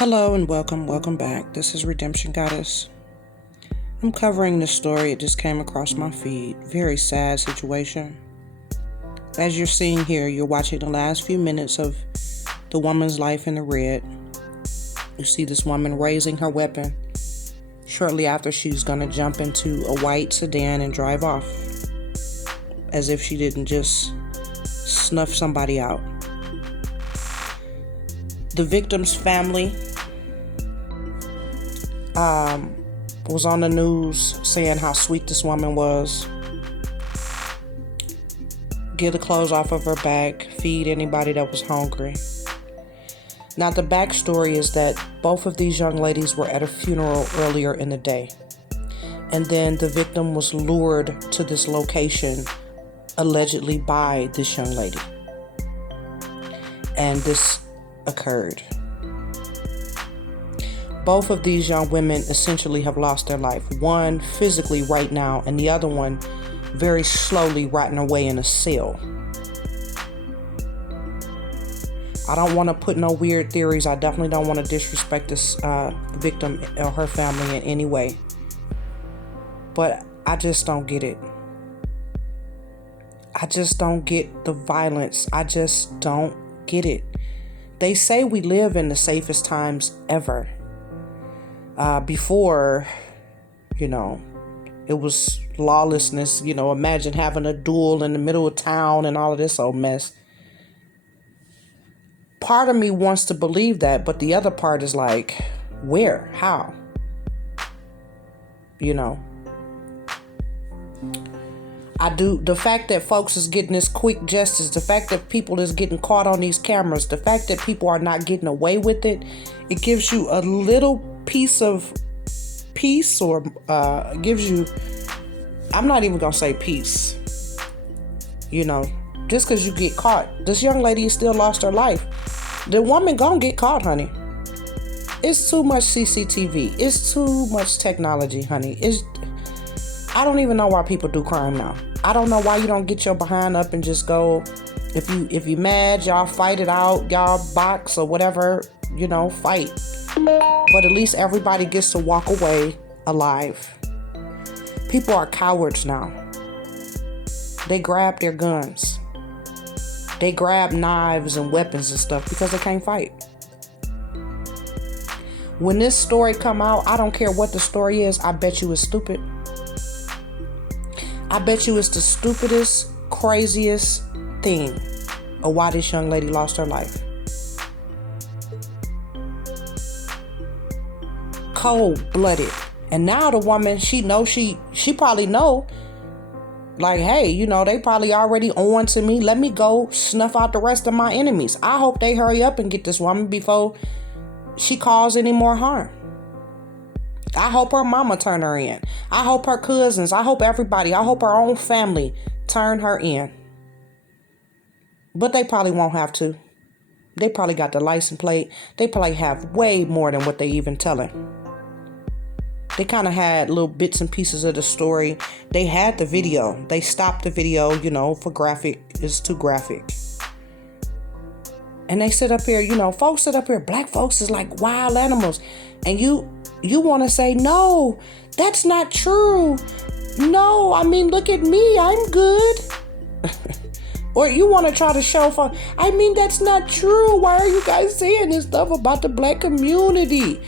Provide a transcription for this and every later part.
Hello and welcome back. This is Redemption Goddess. I'm covering this story. It just came across my feed. Very sad situation. As you're seeing here, you're watching the last few minutes of the woman's life in the red. You see this woman raising her weapon shortly after she's going to jump into a white sedan and drive off, as if she didn't just snuff somebody out. The victim's family was on the news saying how sweet this woman was. Get the clothes off of her back, feed anybody that was hungry. Now, the backstory is that both of these young ladies were at a funeral earlier in the day. And then the victim was lured to this location, allegedly by this young lady. And this occurred. Both of these young women essentially have lost their life. One physically right now, and the other one very slowly rotting away in a cell. I don't want to put no weird theories. I definitely don't want to disrespect this victim or her family in any way. But I just don't get it. I just don't get the violence. I just don't get it. They say we live in the safest times ever. Before, it was lawlessness. Imagine having a duel in the middle of town and all of this old mess. Part of me wants to believe that, but the other part is like, where? How? I do. The fact that folks is getting this quick justice, the fact that people is getting caught on these cameras, the fact that people are not getting away with it, it gives you a little piece of peace, or gives you, I'm not even gonna say peace, just because you get caught. This young lady still lost her life. The woman gonna get caught, honey. It's too much CCTV. It's too much technology, honey. I don't even know why people do crime now. I don't know why you don't get your behind up and just go, if you mad, y'all fight it out, y'all box or whatever, fight. But at least everybody gets to walk away alive. People are cowards now. They grab their guns. They grab knives and weapons and stuff because they can't fight. When this story come out, I don't care what the story is, I bet you it's stupid. I bet you it's the stupidest, craziest thing of why this young lady lost her life. Cold-blooded. And now the woman, she probably know, like, hey, they probably already on to me. Let me go snuff out the rest of my enemies. I hope they hurry up and get this woman before she cause any more harm. I hope her mama turn her in. I hope her cousins, I hope everybody, I hope her own family turn her in. But they probably won't have to. They probably got the license plate. They probably have way more than what they even telling. They kind of had little bits and pieces of the story. They had the video. They stopped the video, for graphic. It's too graphic. And they sit up here, folks sit up here. Black folks is like wild animals. And you want to say, no, that's not true. No, look at me. I'm good. Or you want to try to show that's not true. Why are you guys saying this stuff about the black community?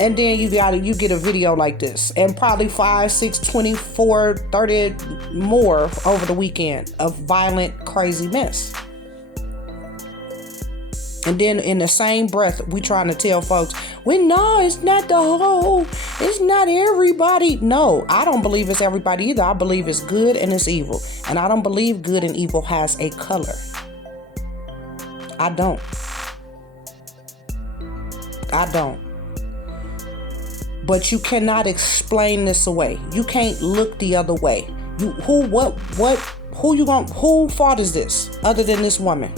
And then you get a video like this, and probably 5, 6, 24, 30 more over the weekend of violent, crazy mess. And then in the same breath, we trying to tell folks, no, it's not the whole, it's not everybody. No, I don't believe it's everybody either. I believe it's good and it's evil. And I don't believe good and evil has a color. I don't. But you cannot explain this away. You can't look the other way. Whose fault is this other than this woman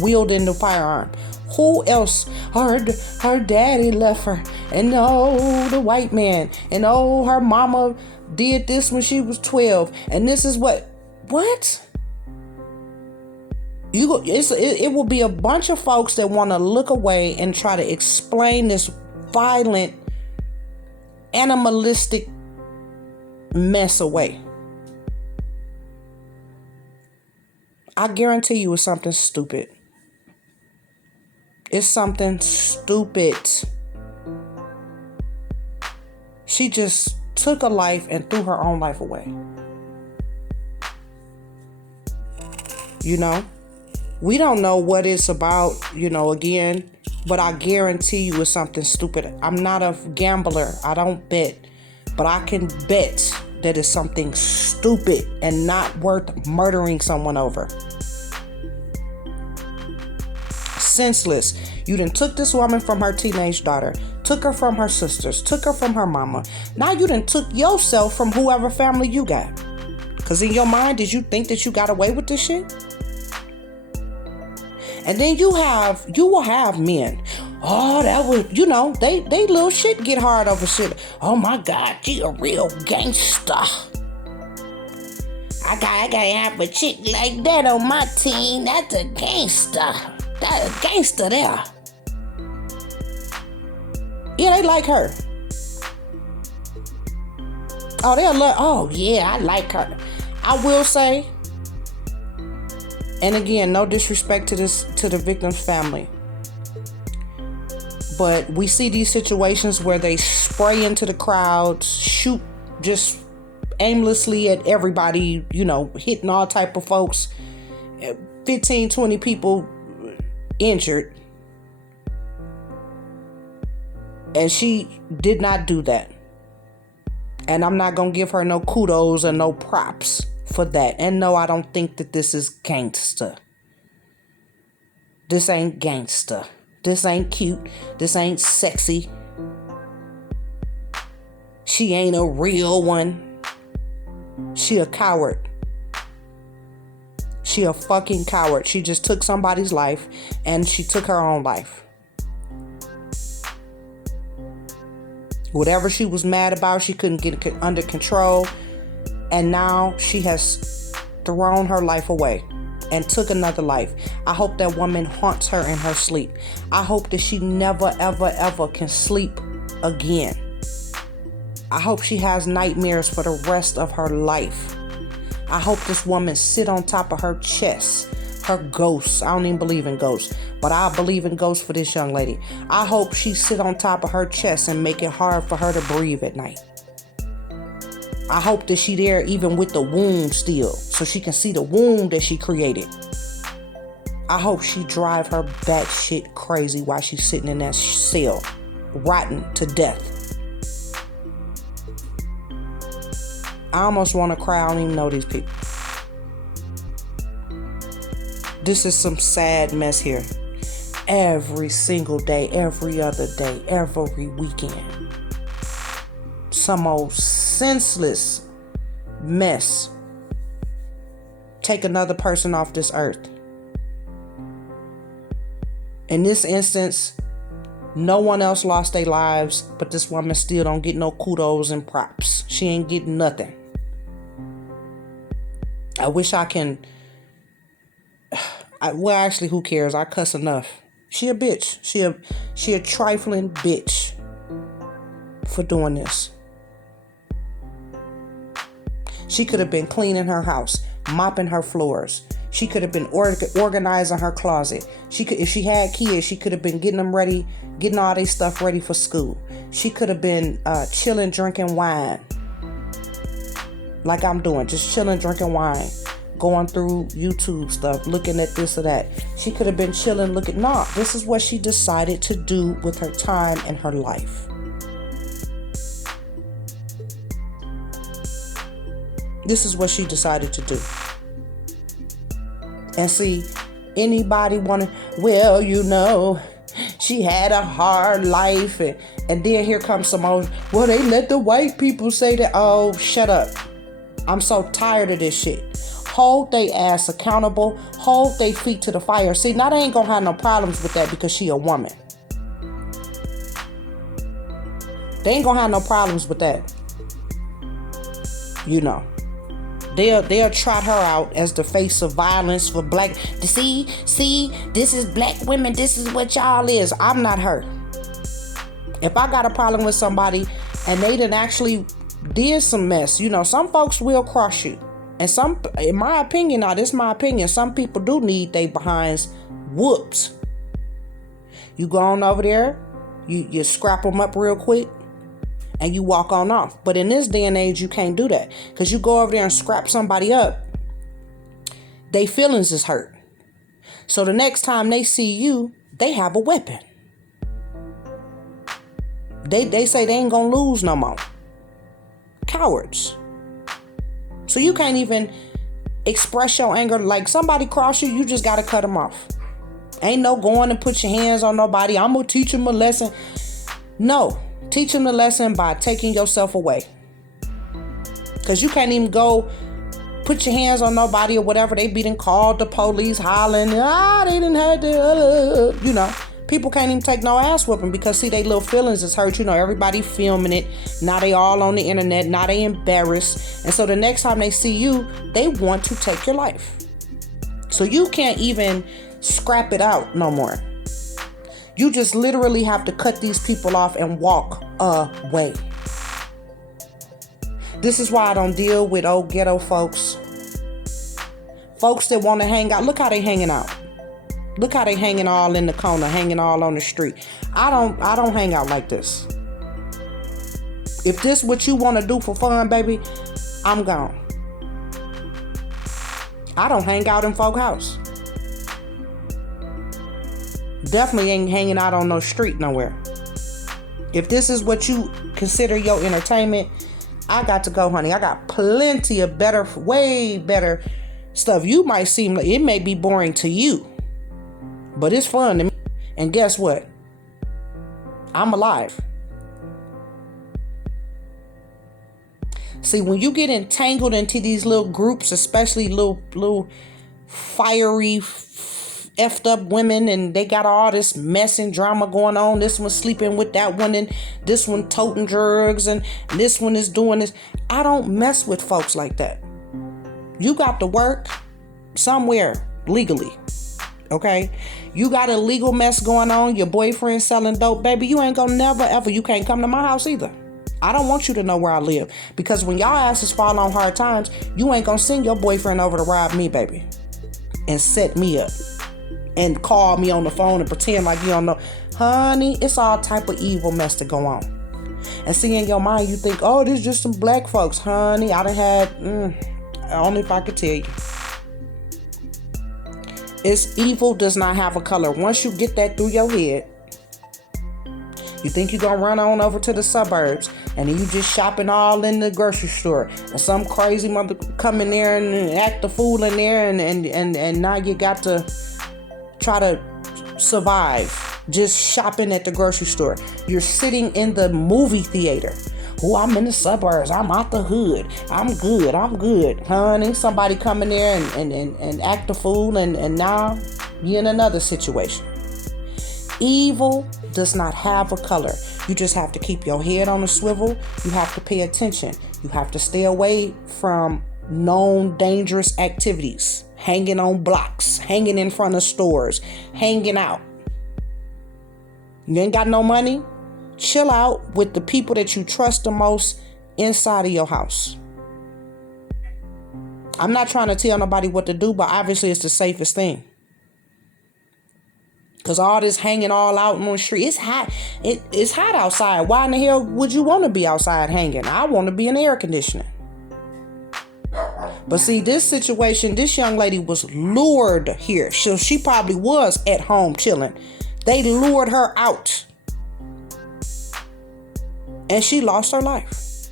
wielding the firearm? Who else? Her daddy left her, and the white man, and her mama did this when she was 12, and this is what? It will be a bunch of folks that want to look away and try to explain this violent, animalistic mess away. I guarantee you it's something stupid. It's something stupid. She just took a life and threw her own life away. You know? We don't know what it's about, again, but I guarantee you it's something stupid. I'm not a gambler. I don't bet. But I can bet that it's something stupid and not worth murdering someone over. Senseless. You done took this woman from her teenage daughter, took her from her sisters, took her from her mama. Now you done took yourself from whoever family you got. Because in your mind, did you think that you got away with this shit? And then you will have men. Oh, that was, they little shit get hard over shit. Oh my God, she a real gangster. I gotta have a chick like that on my team. That's a gangster. That's a gangster there. Yeah, they like her. Oh yeah, I like her. I will say, and again, no disrespect to the victim's family, but we see these situations where they spray into the crowds, shoot just aimlessly at everybody, hitting all type of folks, 15, 20 people injured. And she did not do that. And I'm not going to give her no kudos or no props for that. And no, I don't think that this is gangster. This ain't gangster. This ain't cute. This ain't sexy. She ain't a real one. She a coward. She a fucking coward. She just took somebody's life and she took her own life. Whatever she was mad about, she couldn't get it under control. And now she has thrown her life away and took another life. I hope that woman haunts her in her sleep. I hope that she never, ever, ever can sleep again. I hope she has nightmares for the rest of her life. I hope this woman sit on top of her chest. Her ghosts. I don't even believe in ghosts, but I believe in ghosts for this young lady. I hope she sit on top of her chest and make it hard for her to breathe at night. I hope that she there even with the wound still, so she can see the wound that she created. I hope she drive her batshit crazy while she's sitting in that cell, rotten to death. I almost want to cry. I don't even know these people. This is some sad mess here. Every single day, every other day, every weekend. Some old senseless mess. Take another person off this earth. In this instance, no one else lost their lives, but this woman still don't get no kudos and props. She ain't getting nothing. I wish I can... well, actually, who cares? I cuss enough. She a bitch. She a trifling bitch for doing this. She could have been cleaning her house, mopping her floors. She could have been organizing her closet. If she had kids, she could have been getting them ready, getting all their stuff ready for school. She could have been chilling, drinking wine, like I'm doing, just chilling, drinking wine. Going through YouTube stuff, looking at this or that. She could have been chilling, looking. No, this is what she decided to do with her time and her life. This is what she decided to do. And see, anybody want to, well, she had a hard life. And then here comes some old, well, they let the white people say that. Oh, shut up. I'm so tired of this shit. Hold they ass accountable. Hold they feet to the fire. See, now they ain't gonna have no problems with that because she a woman. They ain't gonna have no problems with that. They'll trot her out as the face of violence for black. See, this is black women. This is what y'all is. I'm not her. If I got a problem with somebody and they done actually did some mess, some folks will cross you. And some, in my opinion, now this is my opinion, some people do need they behinds whoops. You go on over there, you scrap them up real quick, and you walk on off. But in this day and age, you can't do that. Because you go over there and scrap somebody up, their feelings is hurt. So the next time they see you, they have a weapon. They say they ain't gonna lose no more. Cowards. So you can't even express your anger. Like somebody cross you, you just gotta cut them off. Ain't no going and put your hands on nobody. I'm gonna teach them a lesson. No. Teach them the lesson by taking yourself away. Because you can't even go put your hands on nobody or whatever. They be done called the police, hollering, they didn't have to, People can't even take no ass whooping because, see, they little feelings is hurt. Everybody filming it. Now they all on the internet. Now they embarrassed. And so the next time they see you, they want to take your life. So you can't even scrap it out no more. You just literally have to cut these people off and walk away. This is why I don't deal with old ghetto folks. Folks that want to hang out. Look how they hanging out. Look how they hanging all in the corner, hanging all on the street. I don't hang out like this. If this what you want to do for fun, baby, I'm gone. I don't hang out in folk house. Definitely ain't hanging out on no street nowhere. If this is what you consider your entertainment, I got to go, honey. I got plenty of better, way better stuff. You might seem like it may be boring to you, but it's fun to me. And guess what? I'm alive. See, when you get entangled into these little groups, especially little fiery effed up women, and they got all this mess and drama going on. This one's sleeping with that one, and this one toting drugs, and this one is doing this. I don't mess with folks like that. You got to work somewhere legally, okay? You got a legal mess going on. Your boyfriend selling dope, baby. You ain't gonna never ever. You can't come to my house either. I don't want you to know where I live, because when y'all asses fall on hard times, you ain't gonna send your boyfriend over to rob me, baby, and set me up. And call me on the phone and pretend like you don't know. Honey, it's all type of evil mess to go on. And see, in your mind, you think, oh, this is just some black folks. Honey, I done had, only if I could tell you. It's evil does not have a color. Once you get that through your head, you think you're going to run on over to the suburbs, and then you just shopping all in the grocery store, and some crazy mother come in there and act the fool in there, and now you got to try to survive just shopping at the grocery store. You're sitting in the movie theater. Oh, I'm in the suburbs. I'm out the hood. I'm good. Honey, somebody come in there and act the fool, and now you're in another situation. Evil does not have a color. You just have to keep your head on a swivel. You have to pay attention. You have to stay away from known dangerous activities. Hanging on blocks, hanging in front of stores, hanging out. You ain't got no money? Chill out with the people that you trust the most inside of your house. I'm not trying to tell nobody what to do, but obviously it's the safest thing. Because all this hanging all out on the street, it's hot. It's hot outside. Why in the hell would you want to be outside hanging? I want to be in air conditioning. But see, this situation, this young lady was lured here. So she probably was at home chilling. They lured her out. And she lost her life.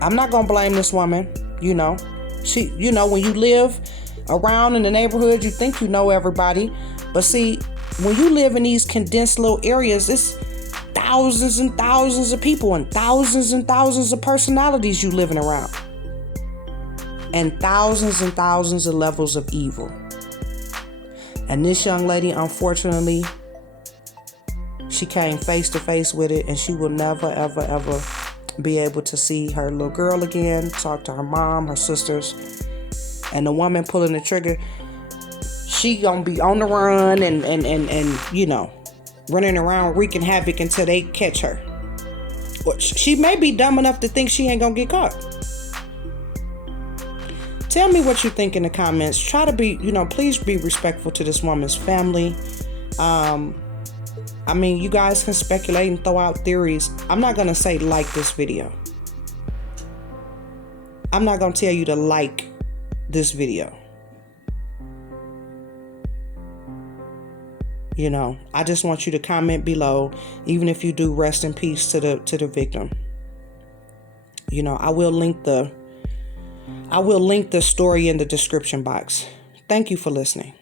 I'm not going to blame this woman. She, when you live around in the neighborhood, you think you know everybody. But see, when you live in these condensed little areas, it's thousands and thousands of people and thousands of personalities you living around. And thousands of levels of evil. And this young lady, unfortunately, she came face to face with it, and she will never, ever, ever be able to see her little girl again, talk to her mom, her sisters. And the woman pulling the trigger, she gonna be on the run and you know, running around wreaking havoc until they catch her. Or she may be dumb enough to think she ain't gonna get caught. Tell me what you think in the comments. Try to be, you know, please be respectful to this woman's family. I mean, you guys can speculate and throw out theories. I'm not gonna say like this video. I'm not gonna tell you to like this video. You know, I just want you to comment below, even if you do, rest in peace to the victim. You know, I will link the story in the description box. Thank you for listening.